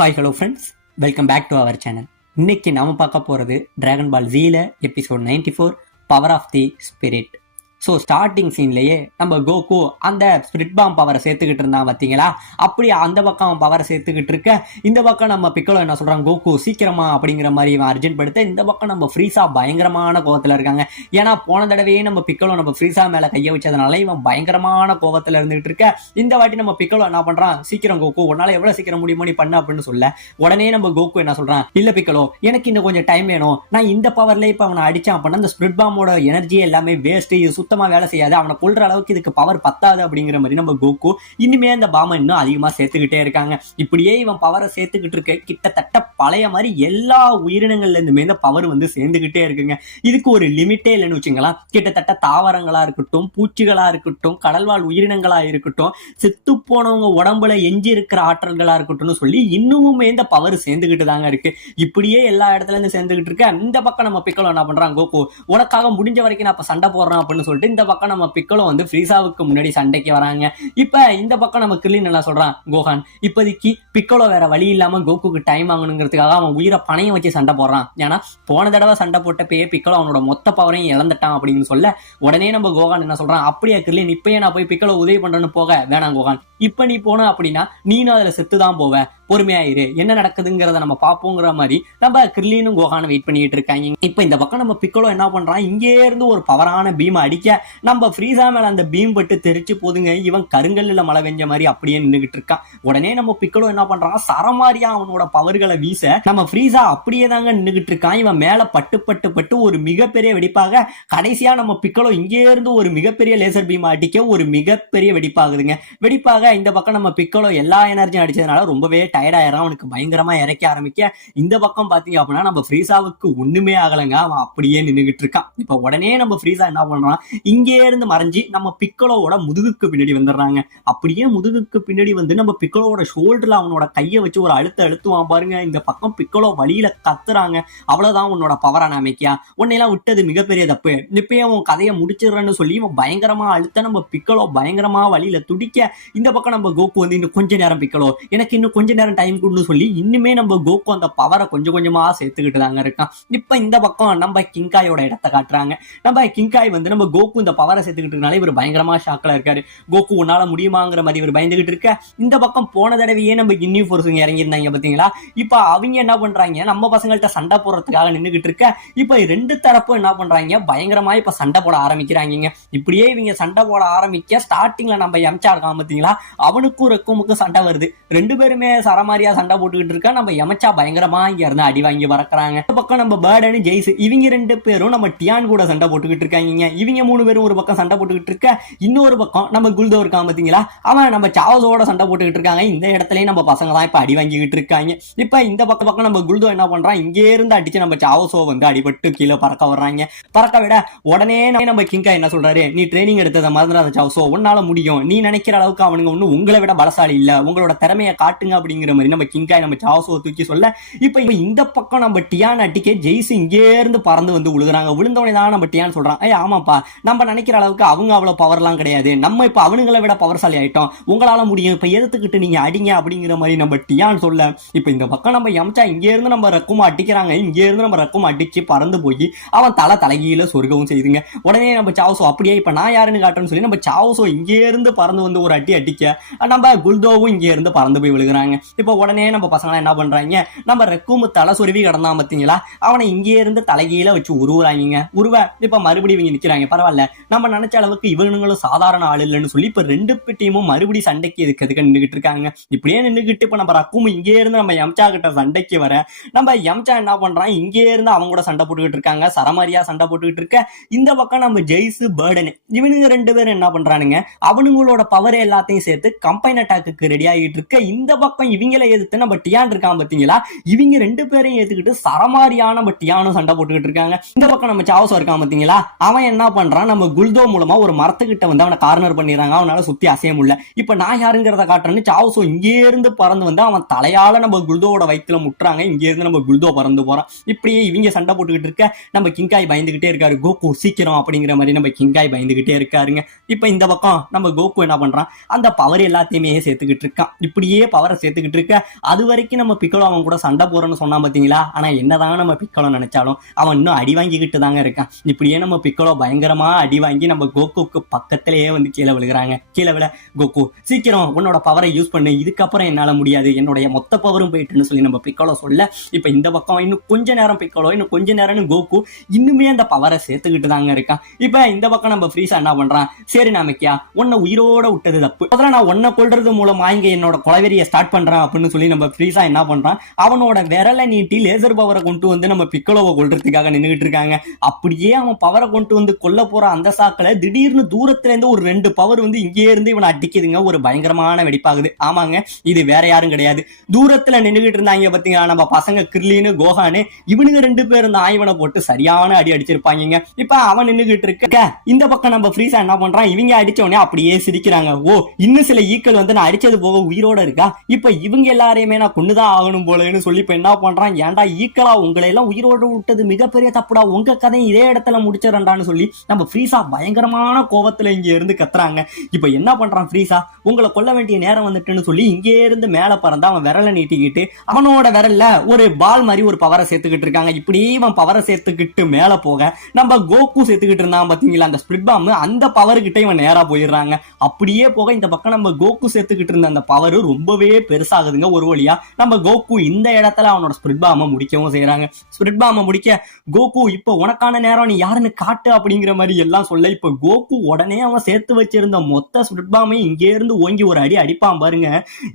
Hi hello friends, welcome back to our channel. இன்னைக்கு நாம பார்க்க போகிறது டிராகன் பால் ஜீல episode 94 power of the spirit. So starting சீன்லேயே நம்ம கோகு அந்த ஸ்பிரிட் பாம் பவரை சேர்த்துக்கிட்டு இருந்தான் பார்த்தீங்களா. அப்படி அந்த பக்கம் அவன் பவரை சேர்த்துக்கிட்டு இருக்க, இந்த பக்கம் நம்ம பிக்கலோ என்ன சொல்கிறான், கோகு சீக்கிரமா அப்படிங்கிற மாதிரி இவன் அர்ஜென்ட் படுத்த, இந்த பக்கம் நம்ம ஃப்ரீஸா பயங்கரமான கோவத்தில் இருக்காங்க. ஏன்னா போன தடவையே நம்ம பிக்கலோ நம்ம ஃப்ரீஸா மேலே கையை வச்சதுனால இவன் பயங்கரமான கோவத்தில் இருந்துகிட்டு இருக்க. இந்த வாட்டி நம்ம பிக்கலோ என்ன பண்ணுறான், சீக்கிரம் கோகு உன்னால எவ்வளோ சீக்கிரம் முடியுமோ நீ பண்ணு அப்படின்னு சொல்ல, உடனே நம்ம கோகு என்ன சொல்கிறான், இல்லை பிக்கலோ எனக்கு இன்னும் கொஞ்சம் டைம் வேணும், நான் இந்த பவர்ல இப்போ அவனை அடித்தான் அப்படின்னா அந்த ஸ்பிரிட் பாமோட எனர்ஜி எல்லாமே வேஸ்ட், இது சுத்தமா வேலை செய்யாது, அவனை கொல்ற அளவுக்கு இதுக்கு பவர் பத்தாது அப்படிங்கிற மாதிரி நம்ம கோகு இனிமே அந்த பாமை இன்னும் அதிகமா சேர்த்துக்கிட்டே இருக்காங்க. இப்படியே இவன் பவரை சேர்த்துக்கிட்டு இருக்க, கிட்டத்தட்ட பழைய மாதிரி எல்லா உயிரினங்கள்ல இருந்துமே இந்த பவர் வந்து சேர்ந்துகிட்டே இருக்குங்க. இதுக்கு ஒரு லிமிட்டே இல்லைன்னு வச்சுங்களா. கிட்டத்தட்ட தாவரங்களா இருக்கட்டும், பூச்சிகளா இருக்கட்டும், கடல்வாழ் உயிரினங்களா இருக்கட்டும், செத்து போனவங்க உடம்புல எஞ்சி இருக்கிற ஆற்றல்களா இருக்கட்டும்னு சொல்லி இன்னுமே இந்த பவர் சேர்ந்துகிட்டு தாங்க இருக்கு. இப்படியே எல்லா இடத்துல இருந்து சேர்ந்துகிட்டு இருக்க. இந்த பக்கம் நம்ம பிக்கலோ என்ன பண்றான், கோகு உனக்காக முடிஞ்ச வரைக்கும் நான் இப்ப சண்டை போடுறேன் அப்படின்னு சொல்லிட்டு இந்த பக்கம் நம்ம பிக்கலோ வந்து ஃப்ரீஸாவுக்கு முன்னாடி சண்டைக்கு வராங்க. இப்ப இந்த பக்கம் நம்ம கிர்லின் என்ன சொல்றான், கோஹான் இப்போதைக்கு பிக்கலோ வேற வழி இல்லாம கோகுக்கு டைம் ஆகணுங்கிறதுக்காக அவன் உயிரை பணையம் வச்சு சண்டை போடுறான். ஏன்னா போன தடவை சண்டை போட்டப்பயே பிக்கலோ அவனோட மொத்த பவரையும் இழந்துட்டான் அப்படின்னு சொல்ல, உடனே நம்ம கோஹான் என்ன சொல்றான், அப்படியே கிர்லின் இப்பயே நான் போய் பிக்கலோ உதவி பண்றேன்னு போக வேணாம் கோஹான், இப்ப நீ போன அப்படின்னா நீனும் அதுல செத்துதான் போவ, பொறுமையாயிரு, என்ன நடக்குதுங்கிறத நம்ம பாப்போங்கிற மாதிரி நம்ம கிர்லினும் கோஹானும் வெயிட் பண்ணிட்டு இருக்காங்க. இப்ப இந்த பக்கம் நம்ம பிக்கலோ என்ன பண்றான், இங்கே இருந்து ஒரு பவரான பீம் அடிக்க நம்ம ஃப்ரீஸா மேல அந்த பீம் பட்டு தெரிச்சு போதுங்க. இவன் கருங்கல்ல மழை வெஞ்ச மாதிரி அப்படியே நின்றுகிட்டு இருக்கான். உடனே நம்ம பிக்கலோ என்ன பண்றான், சரமாரியா அவனோட பவர்களை வீச நம்ம ஃப்ரீஸா அப்படியே தாங்க நின்றுகிட்டு இருக்கான். இவன் மேல பட்டு பட்டு பட்டு ஒரு மிகப்பெரிய வெடிப்பாக கடைசியா நம்ம பிக்கலோ இங்கே இருந்து ஒரு மிகப்பெரிய லேசர் பீம் அடிக்க ஒரு மிகப்பெரிய வெடிப்பாகுதுங்க. வெடிப்பாக இந்த பக்கம் நம்ம பிக்கலோ எல்லா எனர்ஜியும் அடிச்சதுனால ரொம்பவே டயர்டாயிரம், அவனுக்கு பயங்கரமா இறக்க ஆரம்பிக்க. இந்த பக்கம் பாத்தீங்க அப்படின்னா நம்ம ஃப்ரீஸாவுக்கு ஒண்ணுமே ஆகலைங்க, அவன் அப்படியே நின்றுகிட்டு இருக்கான். இப்ப உடனே நம்ம ஃப்ரீஸா என்ன பண்றான், இங்கே இருந்து மறைஞ்சி நம்ம பிக்கலோவோட முதுகுக்கு பின்னாடி வந்துடுறாங்க. அப்படியே முதுகுக்கு பின்னாடி வந்து நம்ம பிக்கலோவோட ஷோல்டர்ல அவனோட கையை வச்சு ஒரு அழுத்துவான் பாருங்க. இந்த பக்கம் பிக்கலோ வழியில கத்துறாங்க, அவ்வளவுதான் உன்னோட பவரான அமைக்கியா, உன்னையெல்லாம் விட்டது மிகப்பெரிய தப்பு, இப்பயே உன் கதையை முடிச்சிடுறேன்னு சொல்லி இவன் பயங்கரமா அழுத்த நம்ம பிக்கலோ பயங்கரமா வழியில துடிக்க. இந்த பக்கம் நம்ம கோகு வந்து இன்னும் கொஞ்ச நேரம் பிக்கலோ எனக்கு இன்னும் கொஞ்ச நேரம் டைம் கொடுன்னு சொல்லி இன்னுமே நம்ம கோகு அந்த பவரை கொஞ்சம் கொஞ்சமா சேர்த்துக்கிட்டு தாங்க இருக்கான். இப்ப இந்த பக்கம் நம்ம கிங்காயோட இடத்தை காட்டுறாங்க. நம்ம கிங்காய் வந்து நம்ம கோகு இந்த பவரை சேர்த்துக்கிட்டு இருக்கனால இவர் பயங்கரமா ஷாக்ல இருக்காரு. கோகு உன்னால முடியுமாங்கிற மாதிரி இவர் பயந்துகிட்டு இருக்க. இந்த பக்கம் போன தடவையே நம்ம கின்னி ஃபோர்ஸுங்க இறங்கி இருந்தாங்க பாத்தீங்களா. இப்ப அவங்க என்ன பண்றாங்க, நம்ம பசங்கள்ட்ட சண்டை போடுறதுக்காக நின்றுகிட்டு இருக்க. இப்ப ரெண்டு தரப்பும் என்ன பண்றாங்க, பயங்கரமா இப்ப சண்டை போட ஆரம்பிக்கிறாங்க. இப்படியே இவங்க சண்டை போட ஆரம்பிக்க ஸ்டார்டிங்ல நம்ம எம்சா இருக்கான் பாத்தீங்களா, அவனுக்கும் ரெக்குமுக்கும் சண்டை வருது. ரெண்டு பேருமே சரமாரியா சண்டை போட்டுக்கிட்டு இருக்க. நம்ம எமச்சா பயங்கரமா இங்க இருந்து அடி வாங்கி வரக்குறாங்க. இந்த பக்கம் நம்ம பேர்டன் ஜெய்ஸ் இவங்க ரெண்டு பேரும் நம்ம டியான் கூட சண்டை போட்டுக்கிட்டு இருக்காங்க. இவங்க மூணு பேரும் ஒரு பக்கம் சண்டை போட்டுக்கிட்டு இருக்க, இன்னொரு பக்கம் நம்ம குல்தோ இருக்கான் பாத்தீங்களா, அவன் நம்ம சாவஸோட சண்டை போட்டுக்கிட்டு இருக்காங்க. இந்த இடத்துலயும் நம்ம பசங்க தான் இப்ப அடி வாங்கிக்கிட்டு இருக்காங்க. இப்ப இந்த பக்கம் நம்ம குல்தோ என்ன பண்றான், இங்கே இருந்து அடிச்சு நம்ம சாவஸோ வந்து அடிபட்டு கீழே பறக்க வர்றாங்க. பறக்க விட உடனே நம்ம கிங்கா என்ன சொல்றாரு, நீ ட்ரைனிங் எடுத்ததை மறந்துடாத சாவஸோ, உன்னால முடியும், நீ நினைக்கிற அளவுக்கு அவனுங்க ஒன்னும் உங்களை விட பலசாலி இல்ல, உங்களோட திறமையை காட்டுங்க அப்படிங்கிற மாதிரி நம்ம கிங்காய் நம்ம சாவஸோ தூக்கி சொல்ல. இப்ப இந்த பக்கம் நம்ம டியான் அடிக்க ஜெய்ஸ் இங்கே இருந்து பறந்து வந்து விழுகுறாங்க. விழுந்தவனே தான் நம்ம டியான் சொல்றான், ஆமாப்பா நம்ம நினைக்கிற அளவுக்கு அவங்க அவ்வளவு பவர்லாம் கிடையாது, நம்ம இப்ப அவனுங்களை விட பவர்சாலி ஆயிட்டோம், உங்களால முடியும், இப்ப எதிர்த்துக்கிட்டு நீங்க அடிங்க அப்படிங்கிற மாதிரி நம்ம டியான் சொல்ல. இப்ப இந்த பக்கம் நம்ம எம்சா இங்கே இருந்து நம்ம ரக்குமா அடிக்கிறாங்க. இங்கே இருந்து நம்ம ரக்குமா அடிச்சு பறந்து போய் அவன் தலைகீழ சொர்க்கவும் செய்துங்க. உடனே நம்ம சாவஸோ அப்படியே இப்ப நான் யாருன்னு காட்டுன்னு சொல்லி நம்ம சாவஸோ இங்கே இருந்து பறந்து வந்து ஒரு அடி அடிக்க நம்ம குல்தோவும் இங்கே இருந்து பறந்து போய் விழுகிறாங்க. இப்ப உடனே நம்ம பசங்க என்ன பண்றாங்க, நம்ம ரெக்கும் தலை சொருவி கடந்தான் பாத்தீங்களா, அவனை இங்கே இருந்து தலைகீழ வச்சு உருவுறாங்க. உருவ இப்ப மறுபடியும் இவங்க நிக்கிறாங்க. பரவாயில்ல, நம்ம நினைச்ச அளவுக்கு இவனுங்களும் சாதாரண ஆள் இல்லைன்னு சொல்லி இப்ப ரெண்டு டீமும் மறுபடியும் சண்டைக்கு எதுக்கு நின்றுகிட்டு இருக்காங்க. இப்படியே நின்றுகிட்டு இப்ப நம்ம ரக்கும் இங்கே இருந்து நம்ம எம்சா கிட்ட சண்டைக்கு வர நம்ம எம்சா என்ன பண்றான், இங்கே இருந்து அவங்க கூட சண்டை போட்டுக்கிட்டு இருக்காங்க, சரமாரியா சண்டை போட்டுக்கிட்டு இருக்க. இந்த பக்கம் நம்ம ஜெய்ஸ் பேர்டன் இவனுங்க ரெண்டு பேரும் என்ன பண்றானுங்க, அவனுங்களோட பவர் எல்லாத்தையும் சேர்த்து கம்பைன் அட்டாக்கு ரெடி ஆகிட்டு இருக்க. இந்த பக்கம் இவங்களை எதிர்த்து நம்ம டியான் இருக்கான் பாத்தீங்களா, இவங்க ரெண்டு பேரையும் ஏத்துக்கிட்டு சரமாரியான நம்ம டியானும் சண்டை போட்டுக்கிட்டு இருக்காங்க. இந்த பக்கம் நம்ம சாவஸோ இருக்கான் பாத்தீங்களா, அவன் என்ன பண்றான், நம்ம குல்தோ மூலமா ஒரு மரத்துக்கிட்ட வந்து அவனை கார்னர் பண்ணிடுறாங்க. அவனால சுத்தி அசைய முடியல. இப்ப நான் யாருங்கிறத காட்டுறேன்னு சாவஸோ இங்கே இருந்து பறந்து வந்து அவன் தலையால நம்ம குல்தோவோட வயிற்றுல முட்டுறாங்க. இங்கே இருந்து நம்ம குல்தோ பறந்து போறான். இப்படியே இவங்க சண்டை போட்டுக்கிட்டு இருக்க. நம்ம கிங்காய் பயந்துகிட்டே இருக்காரு, கோகு சீக்கிரம் அப்படிங்கிற மாதிரி நம்ம கிங்காய் பயந்துகிட்டே இருக்காருங்க. இப்ப இந்த பக்கம் நம்ம கோகு என்ன பண்றான், அந்த பவர் எல்லாத்தையுமே சேர்த்துக்கிட்டு இருக்கான். இப்படியே பவரை சேர்த்துக்கிட்டு இருந்துகிட்டு இருக்க. அது வரைக்கும் நம்ம பிக்கலோ அவன் கூட சண்டை போறோம்னு சொன்னா பாத்தீங்களா. ஆனா என்னதான் நம்ம பிக்கலோ நினைச்சாலும் அவன் இன்னும் அடி வாங்கிக்கிட்டு தாங்க இருக்கான். இப்படியே நம்ம பிக்கலோ பயங்கரமா அடி வாங்கி நம்ம கோகுக்கு பக்கத்திலேயே வந்து கீழே விழுகிறாங்க. கீழே விழ கோகு சீக்கிரம் உன்னோட பவரை யூஸ் பண்ணு, இதுக்கப்புறம் என்னால முடியாது, என்னுடைய மொத்த பவரும் போயிட்டுன்னு சொல்லி நம்ம பிக்கலோ சொல்ல, இப்ப இந்த பக்கம் இன்னும் கொஞ்ச நேரம் பிக்கலோ இன்னும் கொஞ்ச நேரம்னு கோகு இன்னுமே அந்த பவரை சேர்த்துக்கிட்டு தாங்க இருக்கான். இப்ப இந்த பக்கம் நம்ம ஃப்ரீஸா என்ன பண்றான், சரி நாமக்கியா உன்னை உயிரோட விட்டது தப்பு, அதெல்லாம் நான் உன்னை கொல்றது மூலமா இங்க என்னோட கொலவெறியை ஸ்டார்ட் பண்றேன் அப்படின்னு சொல்லி நம்ம ஃப்ரீஸா என்ன பண்றான், அவனோட விரலை நீட்டி லேசர் பவரை கொண்டு வந்து நம்ம பிக்கலோவை கொல்றதுக்காக நின்றுகிட்டு இருக்காங்க. அப்படியே அவன் பவரை கொண்டு வந்து கொல்ல போற அந்த சாக்கில திடீர்னு தூரத்துல இருந்து ஒரு 2 பவர் வந்து இங்கே இருந்து இவனை அடிக்குதுங்க. ஒரு பயங்கரமான வெடிப்பாகுது. ஆமாங்க, இது வேற யாரும் கிடையாது, தூரத்துல நின்றுகிட்டு இருந்தாங்க பாத்தீங்களா நம்ம பசங்க கிர்லின்னு கோகானு, இவனுங்க 2 பேரும் இந்த ஆய்வனை போட்டு சரியான அடி அடிச்சிருப்பாங்க. இப்ப அவன் நின்றுகிட்டு இருக்க, இந்த பக்கம் நம்ம ஃப்ரீஸா என்ன பண்றான், இவங்க அடிச்ச உடனே அப்படியே சிரிக்கிறாங்க. ஓ, இன்னும் சில ஈக்கள் வந்து நான் அடிச்சது போக உயிரோட இருக்கா, இப்ப இவங்க எல்லாரையுமே நான் கொண்டுதான் ஆகணும் போலன்னு சொல்லி இப்ப என்ன பண்றான், ஏன்டா ஈக்களா உங்களை எல்லாம் உயிரோடு விட்டது மிகப்பெரிய தப்புடா, உங்க கதையை இதே இடத்துல முடிச்சிடறான்னு சொல்லி நம்ம ஃப்ரீஸா பயங்கரமான கோவத்துல இங்க இருந்து கத்துறாங்க. இப்ப என்ன பண்றான் ஃப்ரீஸா, உங்களை கொல்ல வேண்டிய நேரம் வந்துட்டுன்னு சொல்லி இங்கே இருந்து மேல பறந்து அவன் விரலை நீட்டிக்கிட்டு அவனோட விரல்ல ஒரு பால் மாதிரி ஒரு பவரை சேர்த்துக்கிட்டு இருக்காங்க. இப்படி இவன் பவரை சேர்த்துக்கிட்டு மேல போக நம்ம கோகு சேர்த்துக்கிட்டு இருந்தான் பாத்தீங்களா அந்த ஸ்பிரிட் பாம், அந்த பவர் கிட்ட இவன் நேரா போயிடுறாங்க. அப்படியே போக இந்த பக்கம் நம்ம கோகு சேர்த்துக்கிட்டு இருந்த அந்த பவர் ரொம்பவே பெருசாகுதுங்க. ஒரு வழியா நம்ம கோகு இந்த இடத்துல அவனோட ஸ்பிரிட் பாம முடிக்கவும் செய்யறாங்க. ஸ்பிரிட் பாம முடிக்க கோகு இப்ப உனக்கான நேரம், நீ யாருன்னு காட்டு அப்படிங்கிற மாதிரி எல்லாம் சொல்ல, இப்ப கோகு உடனே அவன் சேர்த்து வச்சிருந்த மொத்த ஸ்பிரிட் பாமை இங்கே இருந்து ஓங்கி ஒரு அடி அடிப்பான் பாருங்க.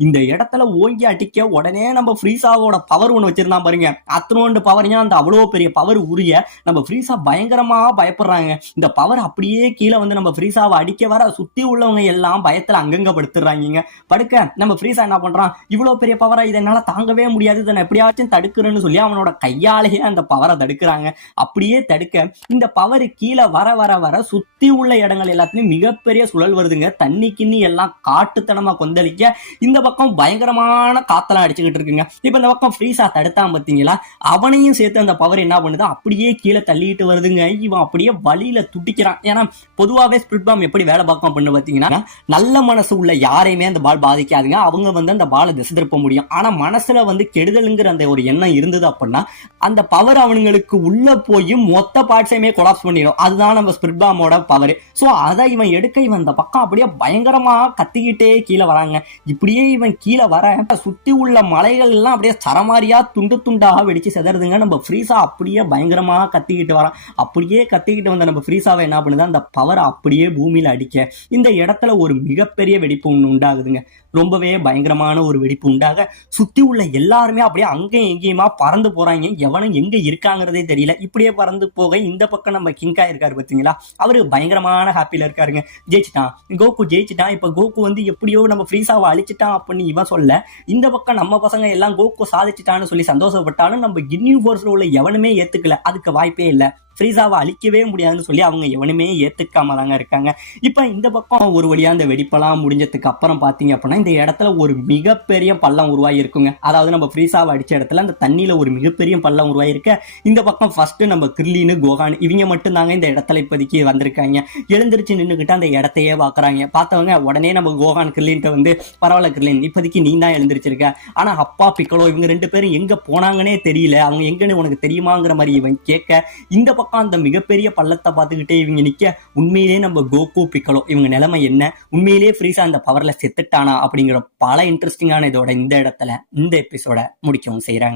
இந்த இடத்துல ஓங்கி அடிக்க உடனே நம்ம ஃப்ரீஸாவோட பவர் ஒண்ணு வச்சிருந்தான் பாருங்க, அத்தனோண்டு பவரையும் அந்த அவ்வளவு பெரிய பவர் உரிய நம்ம ஃப்ரீஸா பயங்கரமா பயப்படுறாங்க. இந்த பவர் அப்படியே கீழே வந்து நம்ம ஃப்ரீஸாவை அடிக்க வர சுத்தி உள்ளவங்க எல்லாம் பயத்துல அங்கங்க படுத்துறாங்க. படுக்க நம்ம ஃப்ரீஸா என்ன பண்றான், இவ்வளவு பெரிய பவரை இதனால தாங்கவே முடியாது, இதை எப்படியாச்சும் தடுக்கிறேன்னு சொல்லி அவனோட கையாலேயே அந்த பவரை தடுக்கிறாங்க. அப்படியே தடுக்க இந்த பவர் கீழே வர வர வர சுத்தி உள்ள இடங்கள் எல்லாத்துலயும் மிகப்பெரிய சுழல் வருதுங்க. தண்ணி கிண்ணி எல்லாம் காட்டுத்தனமா கொந்தளிக்க இந்த பக்கம் பயங்கரமான காத்தெல்லாம் அடிச்சுக்கிட்டு இருக்குங்க. இப்ப இந்த பக்கம் ஃப்ரீஸா தடுத்தான் பாத்தீங்களா, அவனையும் சேர்த்து அந்த பவர் என்ன பண்ணுது, அப்படியே கீழே தள்ளிட்டு வருதுங்க. இவன் அப்படியே வழியில துடிக்கிறான். ஏன்னா பொதுவாவே ஸ்பிரிட் பாம் எப்படி வேலை பார்க்கும் பண்ணு பாத்தீங்கன்னா, நல்ல மனசு உள்ள யாரையுமே அந்த பால் பாதிக்காதுங்க, அவங்க வந்து அந்த பாலை திசை திருப்ப முடியும். ஆனா மனசுல வந்து கெடுதலுங்கிற அந்த ஒரு எண்ணம் இருந்தது அப்படின்னா அந்த பவர் அவனுங்களுக்கு உள்ள போய் மொத்த பார்ட்ஸையுமே கொலாப்ஸ் பண்ணிடும். அதுதான் நம்ம ஸ்பிரிட் பாமோட பவர். சோ அதை இவன் எடுக்க இவன் இந்த பக்கம் அப்படியே பயங்கரமா கத்திக்கிட்டே கீழே வராங்க. இப்படியே இவன் கீழே வர சுத்தி உள்ள மலைகள் எல்லாம் அப்படியே சரமாரியா துண்டு துண்டாக வெடிச்சு செதறதுங்க. நம்ம ஃப்ரீஸா அப்படியே பயங்கரமா கத்திக்கிட்டு வரான். அப்படியே கத்திக்கிட்டு வந்த நம்ம ஃப்ரீஸாவை என்ன பண்ணுது, அந்த பவரை அப்படியே பூமியில அடிக்க இந்த இடத்துல ஒரு மிகப்பெரிய வெடிப்பு ஒன்று உண்டாகுதுங்க. ரொம்பவே பயங்கரமான ஒரு வெடிப்பு உண்டாக சுத்தி உள்ள எல்லாருமே அப்படியே அங்கேயும் எங்கேயுமா பறந்து போறாங்க. எவனும் எங்க இருக்காங்கிறதே தெரியல. இப்படியே பறந்து போக இந்த பக்கம் நம்ம கிங்கா இருக்காரு பாத்தீங்களா, அவரு பயங்கரமான ஹாப்பில இருக்காருங்க. ஜெயிச்சிட்டான், கோகு ஜெயிச்சிட்டான். இப்ப கோகு வந்து எப்படியோ நம்ம ஃப்ரீஸாவை அழிச்சிட்டான் அப்படின்னு இவன் சொல்ல, இந்த பக்கம் நம்ம பசங்க எல்லாம் கோகு சாதிச்சிட்டான்னு சொல்லி சந்தோஷப்பட்டாலும் நம்ம கின்னியூ ஃபோர்ஸ்ல உள்ள எவனுமே ஏத்துக்கல. அதுக்கு வாய்ப்பே இல்லை, ஃப்ரீஸாவை அழிக்கவே முடியாதுன்னு சொல்லி அவங்க எவனுமே ஏத்துக்காம தாங்க இருக்காங்க. இப்ப இந்த பக்கம் ஒரு வழியா இந்த வெடிப்பெல்லாம் முடிஞ்சதுக்கு அப்புறம் பாத்தீங்க அப்படின்னா இந்த இடத்துல ஒரு மிகப்பெரிய பள்ளம் உருவாகி இருக்குங்க. அதாவது நம்ம ஃப்ரீஸாவை அடிச்ச இடத்துல அந்த தண்ணியில ஒரு மிகப்பெரிய பள்ளம் உருவாகி இருக்க. இந்த பக்கம் ஃபர்ஸ்ட் நம்ம கிர்லின்னு கோகான் இவங்க மட்டும் தாங்க இந்த இடத்துல இப்போதைக்கு வந்திருக்காங்க. எழுந்திருச்சு நின்றுகிட்டு அந்த இடத்தையே பாக்குறாங்க. பார்த்தவங்க உடனே நம்ம கோகான் கிர்லின்ட்ட வந்து, பரவாயில்ல கிர்லின், இப்போதைக்கு நீ தான் எழுந்திருச்சிருக்க, ஆனா அப்பா பிக்கலோ இவங்க 2 பேரும் எங்க போனாங்கன்னே தெரியல, அவங்க எங்கன்னு உனக்கு தெரியுமாங்கிற மாதிரி இவன் கேட்க, இந்த பக்கம் அந்த மிகப்பெரிய பள்ளத்தை பார்த்துக்கிட்டே இவங்க நிக்க, உண்மையிலே நம்ம கோகு பிக்கலோ இவங்க நிலைமை என்ன, உண்மையிலே ஃப்ரீஸா அந்த பவர்ல செத்துட்டானா அப்படிங்கிற பல இன்ட்ரெஸ்டிங்கான இதோட இந்த இடத்துல இந்த எபிசோட முடிக்கவும் செய்யறாங்க.